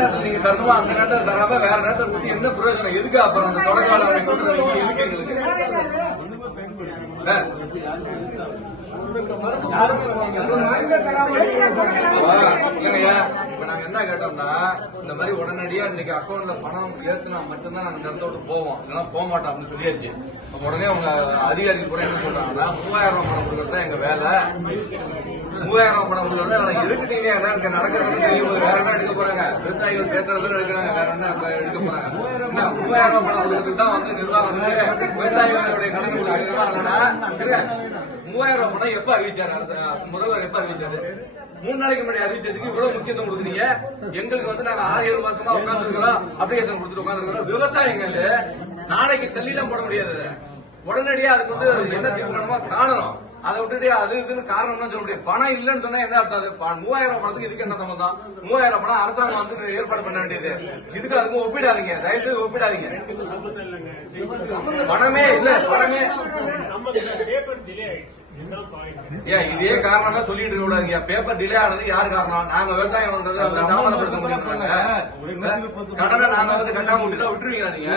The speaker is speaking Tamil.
நேரத்துல நீங்க தரணுமோ? அந்த நேரத்தில் தராம வேற நேரத்தில் கொடுத்து என்ன பிரயோஜனம். எதுக்கு அப்புறம் அந்த தொடக்கால அப்படி கொண்டு வரீங்க எதுக்கு எங்களுக்கு? இல்லைங்கய்யா, இப்ப நாங்க என்ன கேட்டோம்னா இந்த மாதிரி உடனடியா இன்னைக்கு அக்கௌண்ட்ல பணம் ஏத்துனா மட்டும்தான் நாங்க இந்த இடத்த விட்டு போவோம். இல்லைன்னா போக மாட்டோம் அப்படின்னு சொல்லியாச்சு. அப்ப உடனே அவங்க அதிகாரிகள் கூட என்ன சொல்றாங்கன்னா மூவாயிரம் ரூபாய் பணம் கொடுக்கறது தான் எங்க வேலை. மூவாயிரம் ரூபாய் பணம் கொடுக்கறது நாங்க இருக்கட்டீங்க நடக்கிறது தெரியும் போது வேற என்ன எடுக்க போறாங்க. விவசாயிகள் பேசுறது எடுக்கிறாங்க. வேற என்ன எடுக்க போறாங்க? மூவாயிரம் ரூபாய் பணம் கொடுக்கறதுக்கு தான் வந்து நிர்வாகம் விவசாயிகளுடைய கணக்கு கொடுக்குற நிர்வாகம் மூவாயிரம் ரூபாய் பணம் எப்ப அறிவிச்சாரு? முதல்வர் எப்ப அறிவிச்சாரு? மூணு நாளைக்கு முன்னாடி அறிவிச்சதுக்கு இவ்வளவு முக்கியத்துவம் கொடுக்குறீங்க. எங்களுக்கு வந்து நாங்க ஆறு ஏழு மாசமா உட்கார்ந்து இருக்கிறோம் அப்ளிகேஷன் கொடுத்துட்டு உட்கார்ந்து இருக்கிறோம் விவசாயிகள் நாளைக்கு தள்ளிலாம் போட முடியாது. உடனடியா அதுக்கு வந்து என்ன தீர்மானமா காணணும் அதை விட்டுட்டு அது இதுன்னு காரணம்னு சொல்ல முடியாது. பணம் இல்லைன்னு சொன்னா என்ன அர்த்தம் அது? மூவாயிரம் ரூபாய் பணத்துக்கு இதுக்கு என்ன சம்பந்தம்? மூவாயிரம் பணம் அரசாங்கம் வந்து ஏற்பாடு பண்ண வேண்டியது. இதுக்கு அதுக்கும் ஒப்பிடாதீங்க. தயவுசெய்து ஒப்பிடாதீங்க. பணமே இல்ல பணமே. ஏன் இதே காரணமா சொல்லிட்டு இருக்க கூடாதுங்க. பேப்பர் டிலே ஆனது யார் காரணம்? நாங்க விவசாயம் பண்றது தாமதப்படுத்த முடியும் கடனை நாங்க வந்து கட்டாம விட்டுட்டா விட்டுருவீங்களா நீங்க?